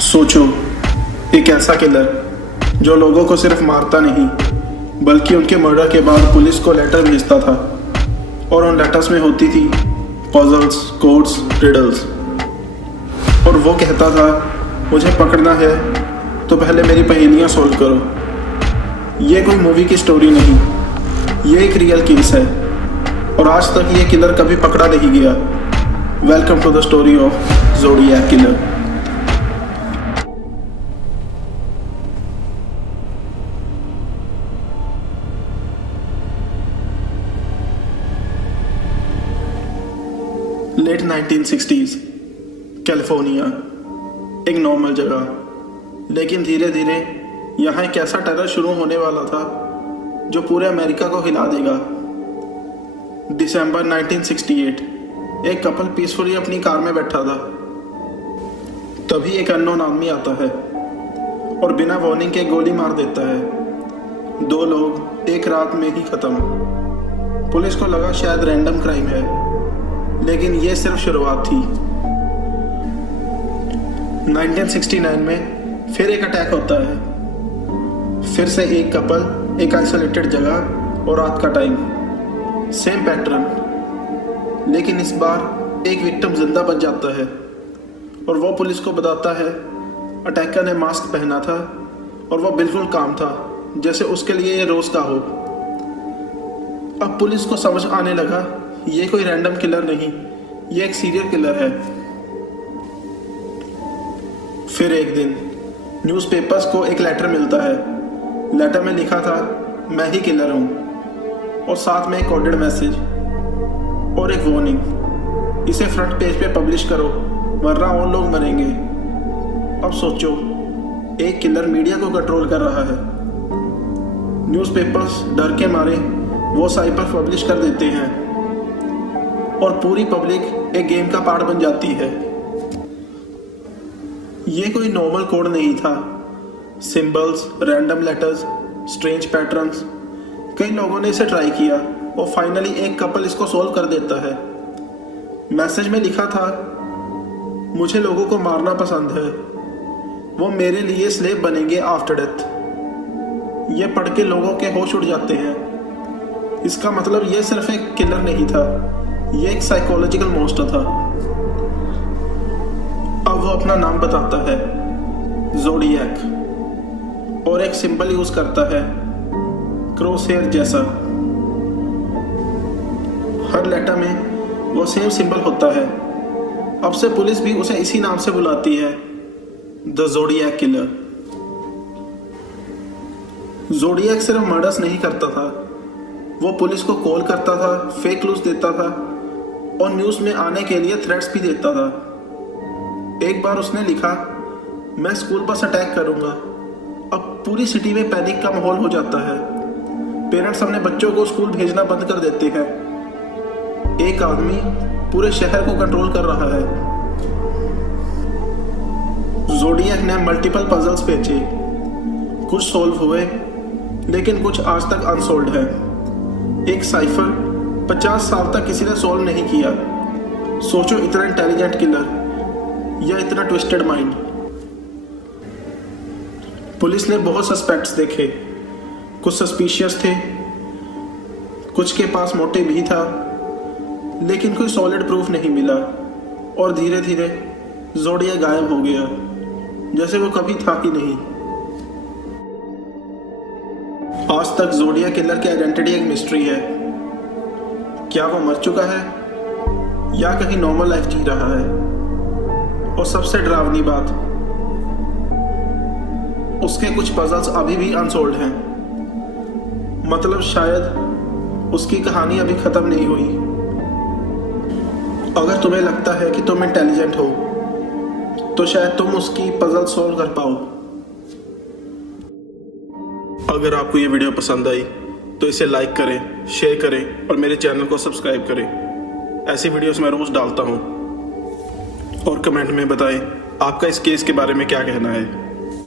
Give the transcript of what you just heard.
सोचो, एक ऐसा किलर जो लोगों को सिर्फ मारता नहीं बल्कि उनके मर्डर के बाद पुलिस को लेटर भेजता था और उन लेटर्स में होती थी पजल्स, कोड्स, रिडल्स। और वो कहता था, मुझे पकड़ना है तो पहले मेरी पहेलियाँ सॉल्व करो। ये कोई मूवी की स्टोरी नहीं, ये एक रियल केस है और आज तक ये किलर कभी पकड़ा नहीं गया। Welcome to the story of zodiac killer. Late 1960s California, एक नॉर्मल जगह, लेकिन धीरे धीरे यहाँ एक ऐसा टेरर शुरू होने वाला था जो पूरे अमेरिका को हिला देगा। दिसंबर 1968 एक कपल पीसफुली अपनी कार में बैठा था। तभी एक अननोन आदमी आता है और बिना वार्निंग के गोली मार देता है। 2 लोग एक रात में ही खत्म। पुलिस को लगा शायद रैंडम क्राइम है, लेकिन ये सिर्फ शुरुआत थी। 1969 में फिर एक अटैक होता है। फिर से एक कपल, एक आइसोलेटेड जगह और रात का टाइम, सेम पैटर्न, लेकिन इस बार एक विक्टिम जिंदा बच जाता है और वो पुलिस को बताता है अटैकर ने मास्क पहना था और वो बिल्कुल काम था, जैसे उसके लिए ये रोज का हो। अब पुलिस को समझ आने लगा ये कोई रैंडम किलर नहीं, ये एक सीरियल किलर है। फिर एक दिन न्यूज़पेपर्स को एक लेटर मिलता है। लेटर में लिखा था, मैं ही किलर हूँ, और साथ में एक कोडेड मैसेज और एक वार्निंग, इसे फ्रंट पेज पे पब्लिश करो वरना और लोग मरेंगे। अब सोचो, एक किलर मीडिया को कंट्रोल कर रहा है। न्यूज़पेपर्स डर के मारे वो साइट पर पब्लिश कर देते हैं और पूरी पब्लिक एक गेम का पार्ट बन जाती है। ये कोई नॉर्मल कोड नहीं था। Symbols, random letters, strange patterns. कई लोगों ने इसे ट्राई किया और फाइनली एक कपल इसको सॉल्व कर देता है। मैसेज में लिखा था, मुझे लोगों को मारना पसंद है, वो मेरे लिए स्लेव बनेंगे आफ्टर डेथ। ये पढ़ के लोगों के होश उड़ जाते हैं। इसका मतलब ये सिर्फ एक किलर नहीं था, ये एक साइकोलॉजिकल मॉन्स्टर था। अब वो अपना नाम बताता है, ज़ोडिएक, और एक सिंबल यूज करता है, क्रॉसहेयर जैसा। हर लेटर में वो सेम सिंबल होता है। अब से पुलिस भी उसे इसी नाम से बुलाती है, द ज़ोडिएक किलर। ज़ोडिएक सिर्फ मर्डर्स नहीं करता था, वो पुलिस को कॉल करता था, फेक क्लूज देता था और न्यूज़ में आने के लिए थ्रेट्स भी देता था। एक बार उसने लिखा, मैं स्कूल पर अटैक करूंगा। अब पूरी सिटी में पैनिक का माहौल हो जाता है। पेरेंट्स अपने बच्चों को स्कूल भेजना बंद कर देते हैं। एक आदमी पूरे शहर को कंट्रोल कर रहा है। ज़ोडिएक ने मल्टीपल पजल्स भेजे, कुछ सॉल्व हुए लेकिन कुछ आज तक अनसॉल्व्ड है। एक साइफर 50 साल तक किसी ने सॉल्व नहीं किया। सोचो, इतना इंटेलिजेंट किलर या इतना ट्विस्टेड माइंड। पुलिस ने बहुत सस्पेक्ट्स देखे, कुछ सस्पिशियस थे, कुछ के पास मोटिव भी था, लेकिन कोई सॉलिड प्रूफ नहीं मिला और धीरे धीरे ज़ोडिएक गायब हो गया, जैसे वो कभी था ही नहीं। आज तक ज़ोडिएक किलर की आइडेंटिटी एक मिस्ट्री है। क्या वो मर चुका है या कहीं नॉर्मल लाइफ जी रहा है? और सबसे डरावनी बात, उसके कुछ पजल्स अभी भी अनसॉल्व्ड हैं। मतलब शायद उसकी कहानी अभी खत्म नहीं हुई। अगर तुम्हें लगता है कि तुम इंटेलिजेंट हो तो शायद तुम उसकी पजल सॉल्व कर पाओ। अगर आपको ये वीडियो पसंद आई तो इसे लाइक करें, शेयर करें और मेरे चैनल को सब्सक्राइब करें। ऐसी वीडियोस मैं रोज डालता हूँ। और कमेंट में बताएं आपका इस केस के बारे में क्या कहना है।